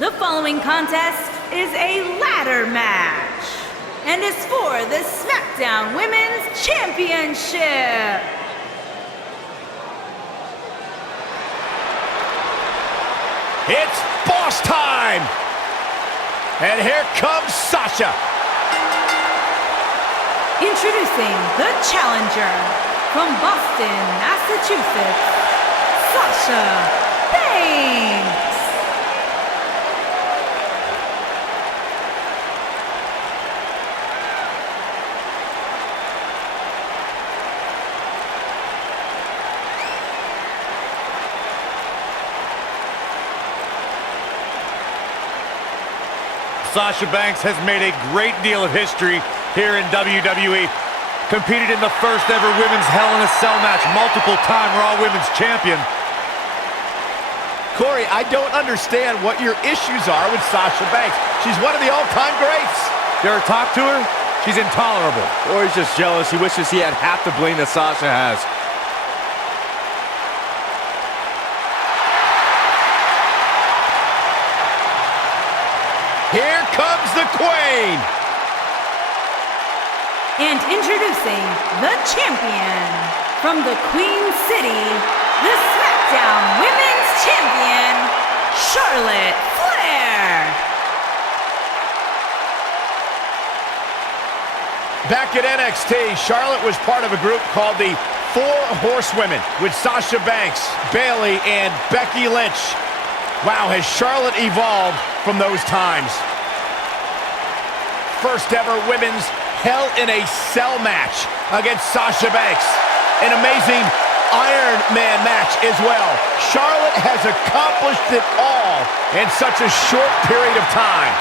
The following contest is a ladder match and is for the Smackdown Women's Championship. It's boss time! And here comes Sasha. Introducing the challenger from Boston, Massachusetts, Sasha Banks. Sasha Banks has made a great deal of history here in WWE. Competed in the first ever women's Hell in a Cell match, multiple-time Raw Women's Champion. Corey, I don't understand what your issues are with Sasha Banks. She's one of the all-time greats. You ever talk to her? She's intolerable. Or he's just jealous. He wishes he had half the bling that Sasha has. Here comes the Queen! And introducing the champion from the Queen City, the Smackdown Women's Champion, Charlotte Flair. Back at NXT, Charlotte was part of a group called the Four Horsewomen with Sasha Banks, Bayley, and Becky Lynch. Wow, has Charlotte evolved from those times. First ever women's Hell in a Cell match against Sasha Banks. An amazing Iron Man match as well. Charlotte has accomplished it all in such a short period of time.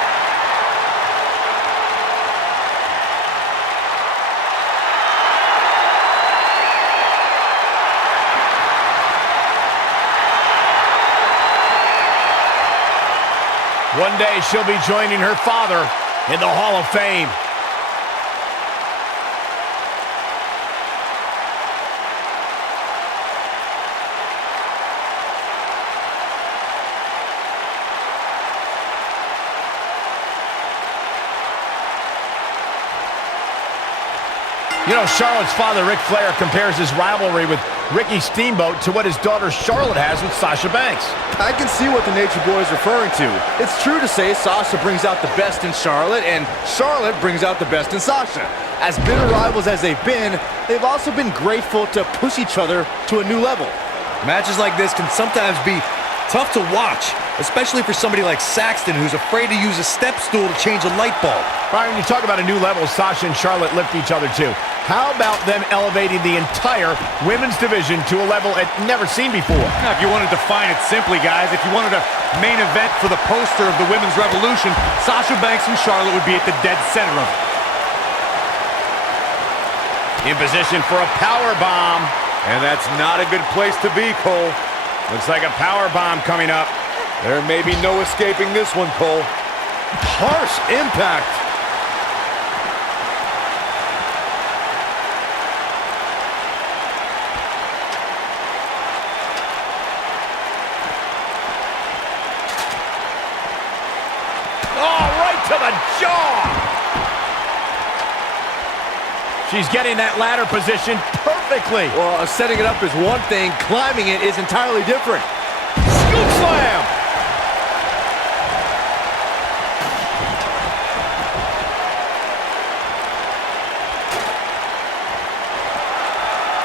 One day she'll be joining her father in the Hall of Fame. You know, Charlotte's father, Ric Flair, compares his rivalry with Ricky Steamboat to what his daughter Charlotte has with Sasha Banks. I can see what the Nature Boy is referring to. It's true to say Sasha brings out the best in Charlotte, and Charlotte brings out the best in Sasha. As bitter rivals as they've also been grateful to push each other to a new level. Matches like this can sometimes be tough to watch, especially for somebody like Saxton, who's afraid to use a step stool to change a light bulb. Byron, you talk about a new level, Sasha and Charlotte lift each other to. How about them elevating the entire women's division to a level it never seen before? Now, if you wanted to define it simply, guys, if you wanted a main event for the poster of the Women's Revolution, Sasha Banks and Charlotte would be at the dead center of it. In position for a power bomb. And that's not a good place to be, Cole. Looks like a power bomb coming up. There may be no escaping this one, Cole. Harsh impact. Oh, right to the jaw. She's getting that ladder position perfectly. Well, setting it up is one thing, climbing it is entirely different. Scoop slam.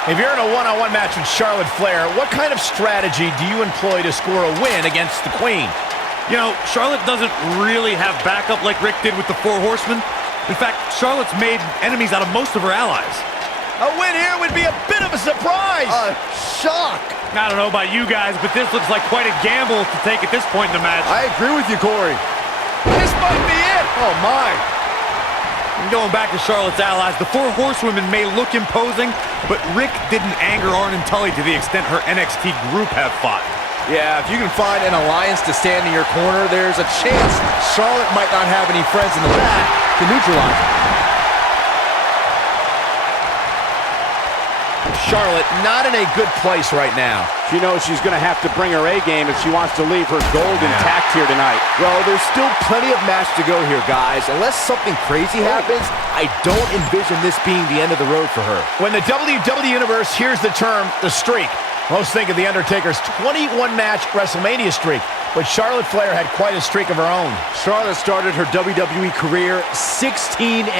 If you're in a one-on-one match with Charlotte Flair, what kind of strategy do you employ to score a win against the Queen? You know, Charlotte doesn't really have backup like Rick did with the Four Horsemen. In fact, Charlotte's made enemies out of most of her allies. A win here would be a bit of a surprise. A shock. I don't know about you guys, but this looks like quite a gamble to take at this point in the match. I agree with you, Corey. This might be it. Oh, my. And going back to Charlotte's allies, the Four Horsewomen may look imposing, but Rick didn't anger Arn and Tully to the extent her NXT group have fought. Yeah, if you can find an alliance to stand in your corner, there's a chance Charlotte might not have any friends in the back to neutralize her. Charlotte not in a good place right now. She knows she's going to have to bring her A-game if she wants to leave her gold intact here tonight. Well, there's still plenty of match to go here, guys. Unless something crazy happens, I don't envision this being the end of the road for her. When the WWE Universe hears the term, the streak, most think of The Undertaker's 21-match WrestleMania streak, but Charlotte Flair had quite a streak of her own. Charlotte started her WWE career 16-0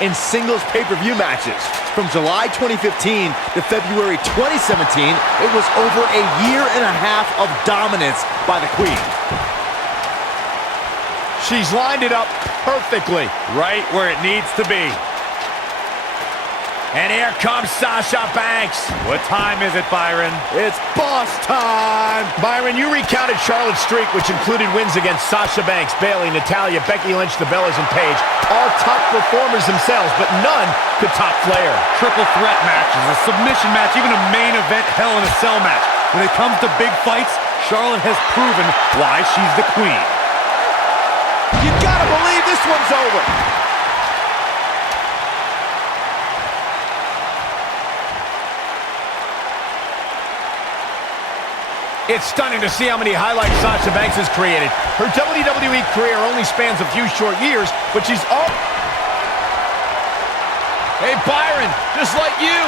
in singles pay-per-view matches. From July 2015 to February 2017, it was over a year and a half of dominance by the Queen. She's lined it up perfectly. Right where it needs to be. And here comes Sasha Banks. What time is it, Byron? It's boss time! Byron, you recounted Charlotte's streak, which included wins against Sasha Banks, Bayley, Natalya, Becky Lynch, the Bellas, and Paige. All top performers themselves, but none could top Flair. Triple threat matches, a submission match, even a main event Hell in a Cell match. When it comes to big fights, Charlotte has proven why she's the queen. You gotta believe this one's over! It's stunning to see how many highlights Sasha Banks has created. Her WWE career only spans a few short years, but she's all... Hey, Byron, just like you.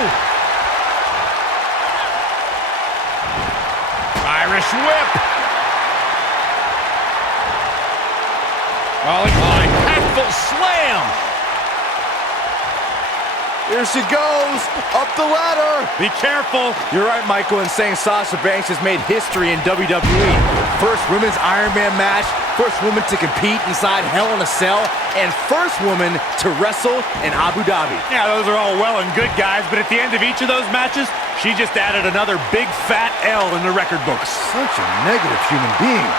Irish whip. Rolling line, impactful slam. Here she goes, up the ladder. Be careful. You're right, Michael, in saying Sasha Banks has made history in WWE. First women's Iron Man match, first woman to compete inside Hell in a Cell, and first woman to wrestle in Abu Dhabi. Yeah, those are all well and good, guys, but at the end of each of those matches, she just added another big fat L in the record books. Such a negative human being.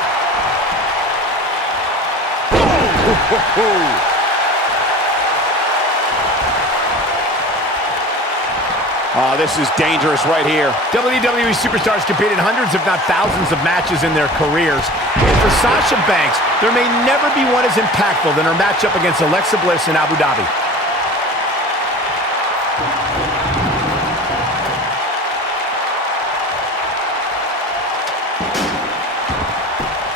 Oh, this is dangerous right here. WWE superstars competed hundreds, if not thousands, of matches in their careers. And for Sasha Banks, there may never be one as impactful than her matchup against Alexa Bliss in Abu Dhabi.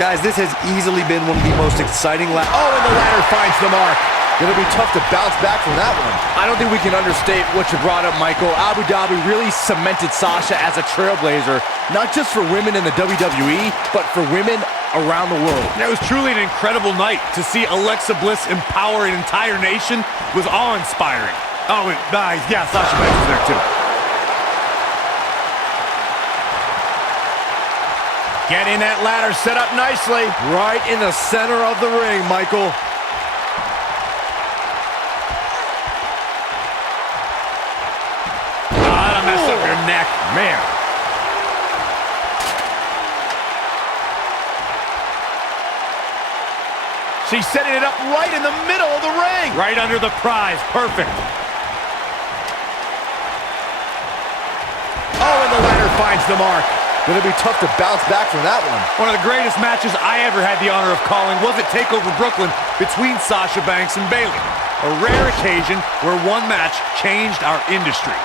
Guys, this has easily been one of the most exciting Oh, and the ladder finds the mark. It'll be tough to bounce back from that one. I don't think we can understate what you brought up, Michael. Abu Dhabi really cemented Sasha as a trailblazer, not just for women in the WWE, but for women around the world. It was truly an incredible night. To see Alexa Bliss empower an entire nation was awe-inspiring. Oh, and yeah, Sasha Banks was there too. Getting that ladder set up nicely. Right in the center of the ring, Michael. Mess up your neck, man. She's setting it up right in the middle of the ring. Right under the prize, perfect. Oh, and the ladder finds the mark. Gonna be tough to bounce back from that one. One of the greatest matches I ever had the honor of calling was at TakeOver Brooklyn between Sasha Banks and Bayley. A rare occasion where one match changed our industry.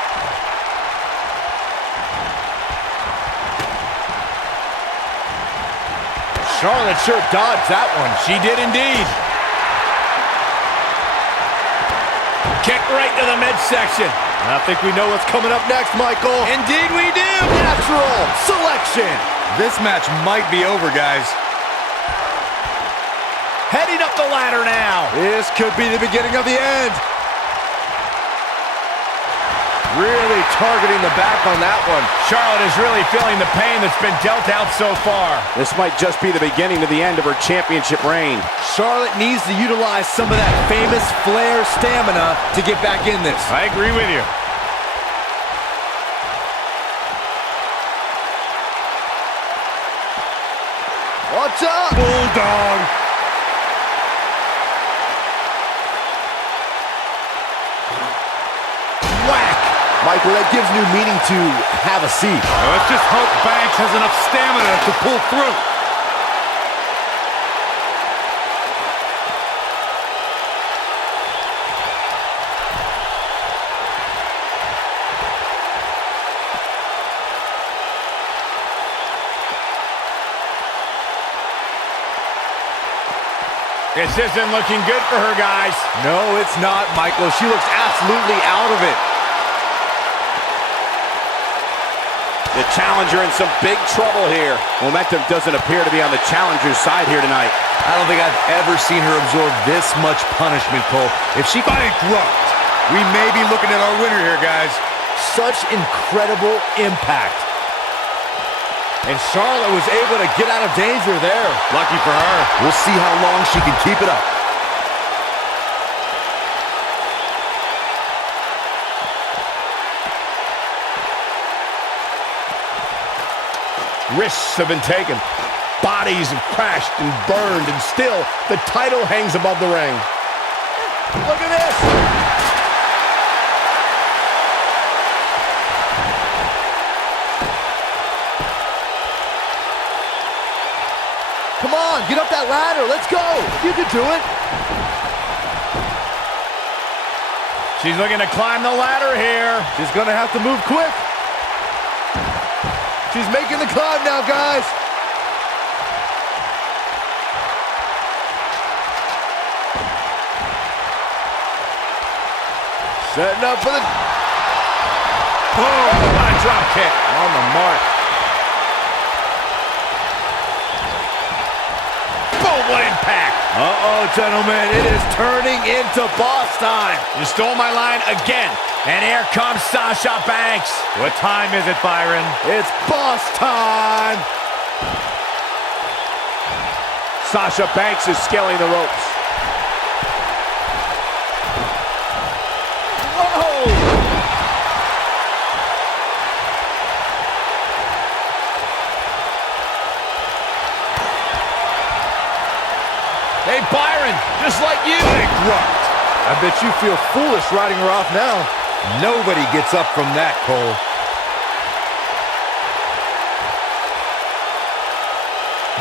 Charlotte sure dodged that one. She did indeed. Kick right to the midsection. I think we know what's coming up next, Michael. Indeed we do. Natural selection. This match might be over, guys. Heading up the ladder now. This could be the beginning of the end. Really targeting the back on that one. Charlotte is really feeling the pain that's been dealt out so far. This might just be the beginning to the end of her championship reign. Charlotte needs to utilize some of that famous Flair stamina to get back in this. I agree with you. Watch out! Bulldog. Whack. Michael, that gives new meaning to have a seat. Let's just hope Banks has enough stamina to pull through. This isn't looking good for her, guys. No, it's not, Michael. She looks absolutely out of it. The challenger in some big trouble here. Momentum doesn't appear to be on the challenger's side here tonight. I don't think I've ever seen her absorb this much punishment, Cole. If she bankrupt, we may be looking at our winner here, guys. Such incredible impact. And Charlotte was able to get out of danger there. Lucky for her. We'll see how long she can keep it up. Risks have been taken. Bodies have crashed and burned, and still the title hangs above the ring. Look at this. Come on, get up that ladder. Let's go. You can do it. She's looking to climb the ladder here. She's going to have to move quick. She's making the climb now, guys. Setting up for the... Boom! What a drop kick. On the mark. Boom! What impact. Uh-oh, gentlemen. It is turning into boss time. You stole my line again. And here comes Sasha Banks. What time is it, Byron? It's boss time. Sasha Banks is scaling the ropes. Whoa! Hey, Byron, just like you. Bankrupt. I bet you feel foolish riding her off now. Nobody gets up from that, Cole.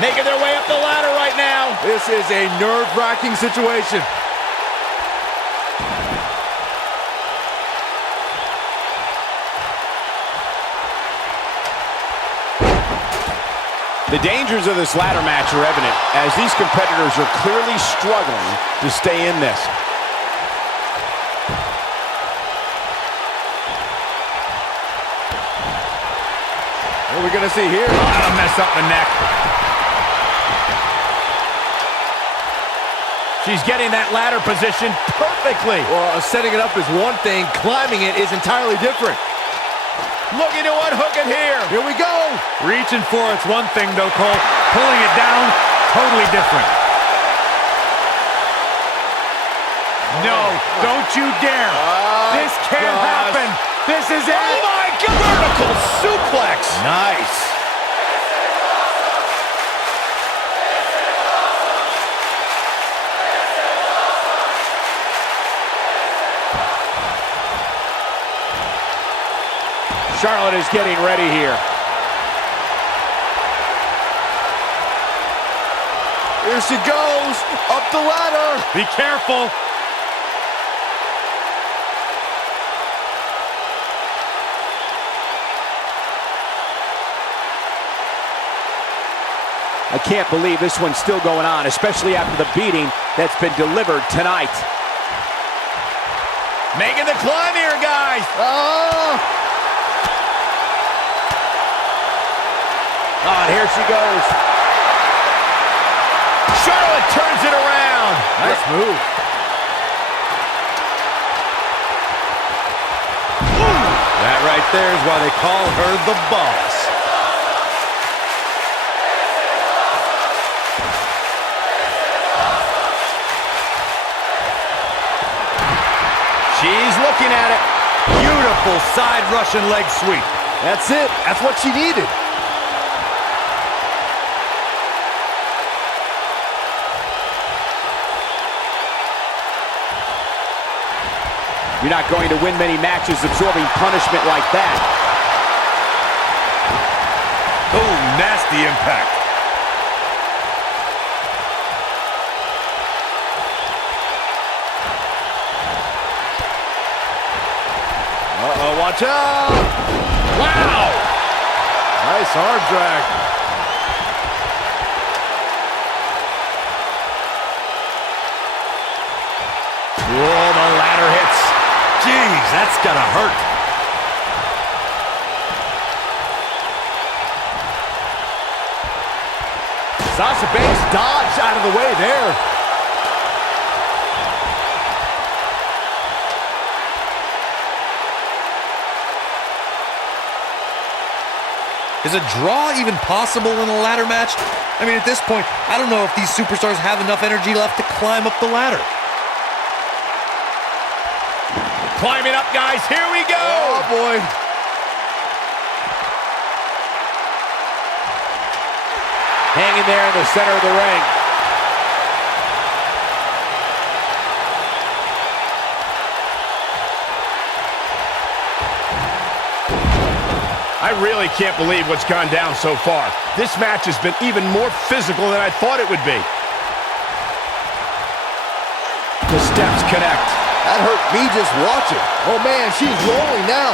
Making their way up the ladder right now. This is a nerve-wracking situation. The dangers of this ladder match are evident, as these competitors are clearly struggling to stay in this. What are we going to see here? That'll mess up the neck. She's getting that ladder position perfectly. Well, setting it up is one thing. Climbing it is entirely different. Looking to unhook it here. Here we go. Reaching for it's one thing, though, Cole. Pulling it down, totally different. No, don't you dare. This can't happen. This is it. Oh, my God. Vertical suplex. Nice. Charlotte is getting ready here. Here she goes. Up the ladder. Be careful. I can't believe this one's still going on, especially after the beating that's been delivered tonight. Making the climb here, guys. Oh, Oh, and here she goes. Charlotte turns it around. nice move. That right there is why they call her the boss. She's looking at it. Beautiful side Russian leg sweep. That's it. That's what she needed. You're not going to win many matches absorbing punishment like that. Oh, nasty impact. Uh-oh, watch out. Wow. Nice arm drag. that's gotta hurt. Sasha Banks dodged out of the way there. Is a draw even possible in a ladder match? I mean, at this point, I don't know if these superstars have enough energy left to climb up the ladder. Climbing up, guys. Here we go. Oh, boy. Hanging there in the center of the ring. I really can't believe what's gone down so far. This match has been even more physical than I thought it would be. The steps connect. That hurt me just watching. Oh, man, she's rolling now.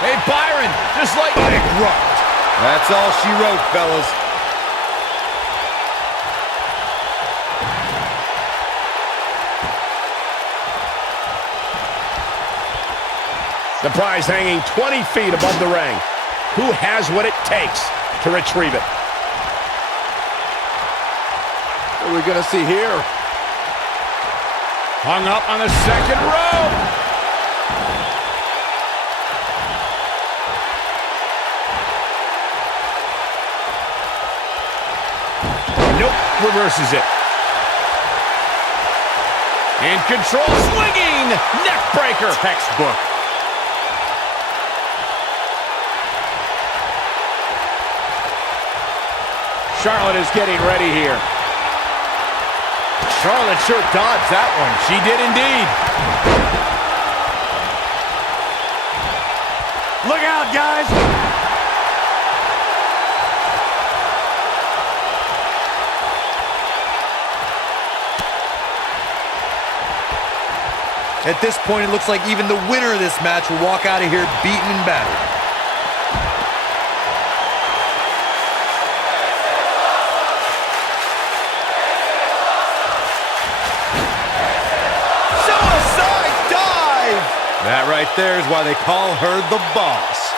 Hey, Byron, just like Big runt. That's all she wrote, fellas. the prize hanging 20 feet above the ring. Who has what it takes to retrieve it? What are we going to see here? Hung up on the second rope. Nope, reverses it. In control, swinging, neck breaker. Textbook. Charlotte is getting ready here. Charlotte sure dodged that one. She did indeed. Look out, guys. At this point, it looks like even the winner of this match will walk out of here beaten and battered. Suicide dive! That right there is why they call her the boss.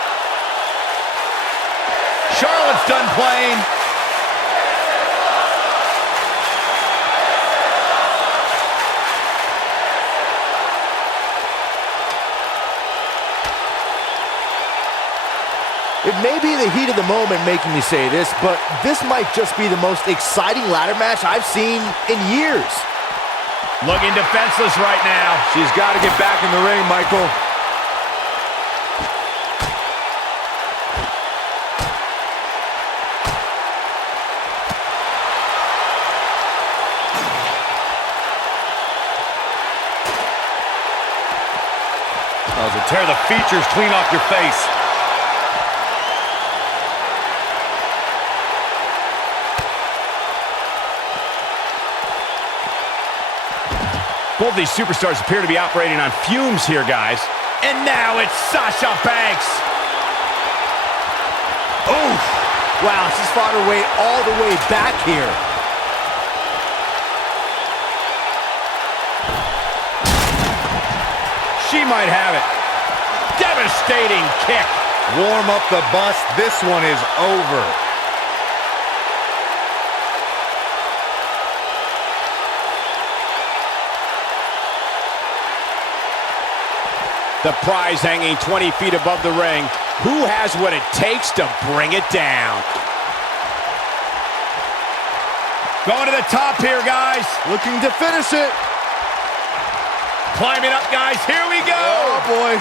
Charlotte's done playing. It may be the heat of the moment making me say this, but this might just be the most exciting ladder match I've seen in years. Looking defenseless right now. She's got to get back in the ring, Michael. Oh, to tear the features clean off your face. Both these superstars appear to be operating on fumes here, guys. And now it's Sasha Banks. Oof! Wow, she's fought her way all the way back here. She might have it. Devastating kick. Warm up the bus. This one is over. The prize hanging 20 feet above the ring. Who has what it takes to bring it down? Going to the top here, guys. Looking to finish it. Climbing up, guys. Here we go. Oh, boy.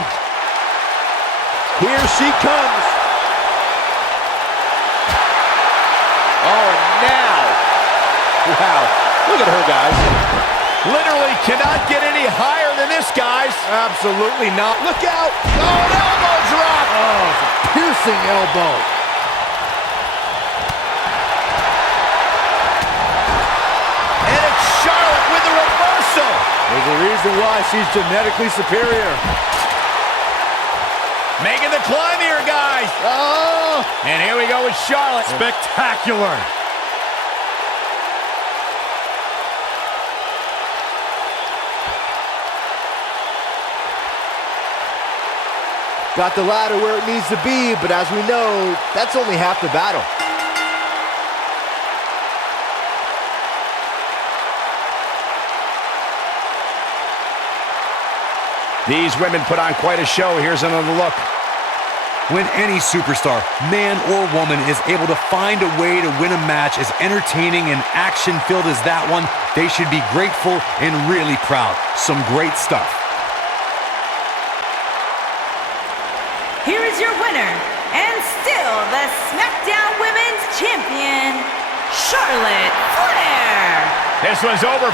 Here she comes. Oh, and now. Wow. Look at her, guys. Literally cannot get any higher than this, guys. Absolutely not. Look out. Oh, an elbow drop. Oh, it's a piercing elbow. And it's Charlotte with the reversal. There's a reason why she's genetically superior. Making the climb here, guys. Oh! And here we go with Charlotte. Spectacular. Got the ladder where it needs to be, but as we know, that's only half the battle. These women put on quite a show. Here's another look. When any superstar, man or woman, is able to find a way to win a match as entertaining and action-filled as that one, they should be grateful and really proud. Some great stuff. Here is your winner, and still the SmackDown Women's Champion, Charlotte Flair. This one's over.